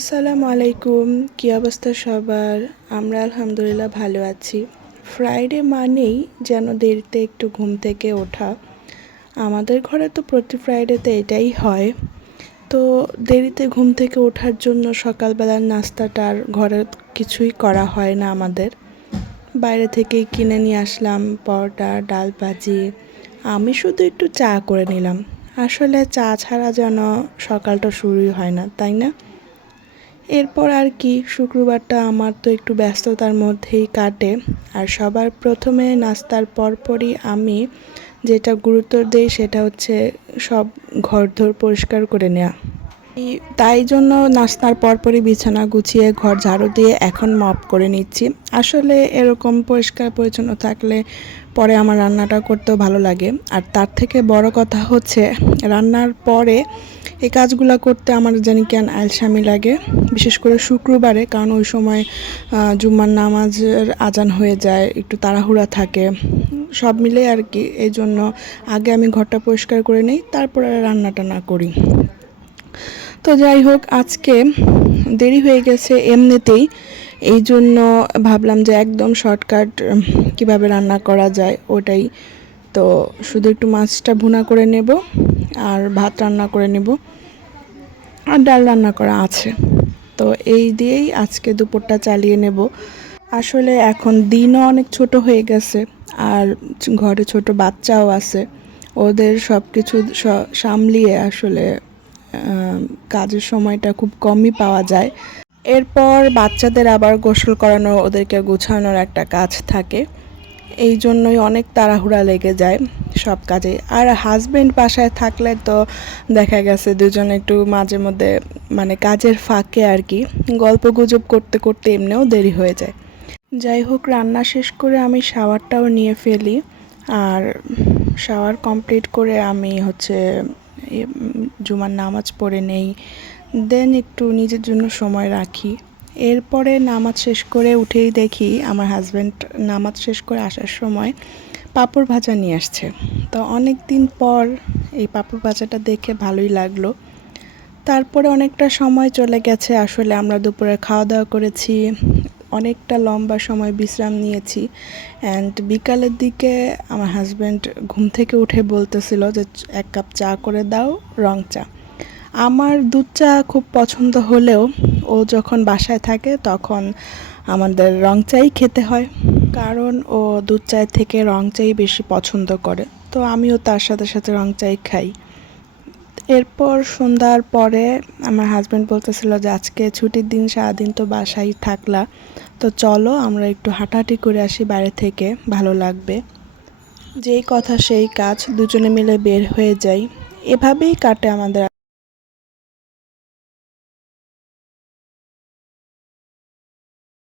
আসসালামু আলাইকুম। কী অবস্থা সবার? আমরা আলহামদুলিল্লাহ ভালো আছি। ফ্রাইডে মানেই যেন দেরিতে একটু ঘুম থেকে ওঠা। আমাদের ঘরে তো প্রতি ফ্রাইডেতে এটাই হয়। তো দেরিতে ঘুম থেকে ওঠার জন্য সকালবেলার নাস্তাটা আর ঘরে কিছুই করা হয় না আমাদের। বাইরে থেকেই কিনে নিয়ে আসলাম পরোটা, ডাল ভাজি। আমি শুধু একটু চা করে নিলাম। আসলে চা ছাড়া যেন সকালটা শুরুই হয় না, তাই না? এরপর আর কি, শুক্রবারটা আমার তো একটু ব্যস্ততার মধ্যেই কাটে। আর সবার প্রথমে নাস্তার পরপরই আমি যেটা গুরুত্ব দেই সেটা হচ্ছে সব ঘরদোর পরিষ্কার করে নেওয়া। তাই জন্য নাস্তার পরপরই বিছানা গুছিয়ে ঘর ঝাড়ু দিয়ে এখন মপ করে নিচ্ছি। আসলে এরকম পরিষ্কার পরিচ্ছন্ন থাকলে পরে আমার রান্নাটা করতেও ভালো লাগে। আর তার থেকে বড় কথা হচ্ছে রান্নার পরে এই কাজগুলো করতে আমার জানি কেন আলসামি লাগে, বিশেষ করে শুক্রবারে, কারণ ওই সময় জুম্মার নামাজের আজান হয়ে যায়, একটু তাড়াহুড়া থাকে, সব মিলে আর কি। এই জন্য আগে আমি ঘরটা পরিষ্কার করে নিই, তারপরে রান্নাটা না করি। তো যাই হোক, আজকে দেরি হয়ে গেছে এমনিতেই, এই জন্য ভাবলাম যে একদম শর্টকাট কিভাবে রান্না করা যায় ওটাই। তো শুধু একটু মাছটা ভুনা করে নেব আর ভাত রান্না করে নেব আর ডাল রান্না করা আছে। তো এই দিয়েই আজকে দুপুরটা চালিয়ে নেব। আসলে এখন দিনও অনেক ছোট হয়ে গেছে আর ঘরে ছোট বাচ্চাও আছে। ওদের সব কিছু সামলিয়ে আসলে কাজের সময়টা খুব কমই পাওয়া যায়। এরপর বাচ্চাদের আবার গোসল করানো, ওদেরকে গোছানোর একটা কাজ থাকে। এই জন্যই অনেক তাড়াহুড়া লেগে যায় সব কাজে। আর হাজব্যান্ড বাসায় থাকলে তো দেখা গেছে দুজনে একটু মাঝে মধ্যে মানে কাজের ফাঁকে আর কি গল্প গুজব করতে করতে এমনিও দেরি হয়ে যায়। যাই হোক, রান্না শেষ করে আমি শাওয়ারটাও নিয়ে ফেলি। আর শাওয়ার কমপ্লিট করে আমি জুমার নামাজ পড়ে নেই, দেন একটু নিজের জন্য সময় রাখি। এরপরে নামাজ শেষ করে উঠেই দেখি আমার হাজব্যান্ড নামাজ শেষ করে আসার সময় পাঁপড় ভাজা নিয়ে আসছে। তো অনেক দিন পর এই পাঁপড় ভাজাটা দেখে ভালোই লাগলো। তারপরে অনেকটা সময় চলে গেছে, আসলে আমরা দুপুরে খাওয়া দাওয়া করেছি, অনেকটা লম্বা সময় বিশ্রাম নিয়েছি। অ্যান্ড বিকালের দিকে আমার হাজব্যান্ড ঘুম থেকে উঠে বলতেছিল যে 1 কাপ চা করে দাও, রং চা। আমার দুধ চা খুব পছন্দ হলেও ও যখন বাসায় থাকে তখন আমাদের রং চাই খেতে হয়, কারণ ও দুধ চায়ের থেকে রং চাই বেশি পছন্দ করে। তো আমিও তার সাথে সাথে রং চাই খাই। এরপর সন্ধ্যার পরে আমার হাজব্যান্ড বলতেছিল যে আজকে ছুটির দিন, সারাদিন তো বাসায় থাকলা, তো চলো আমরা একটু হাঁটাহাঁটি করে আসি বাইরে থেকে, ভালো লাগবে। যেই কথা সেই কাজ, দুজনে মিলে বের হয়ে যাই। এভাবেই কাটে আমাদের।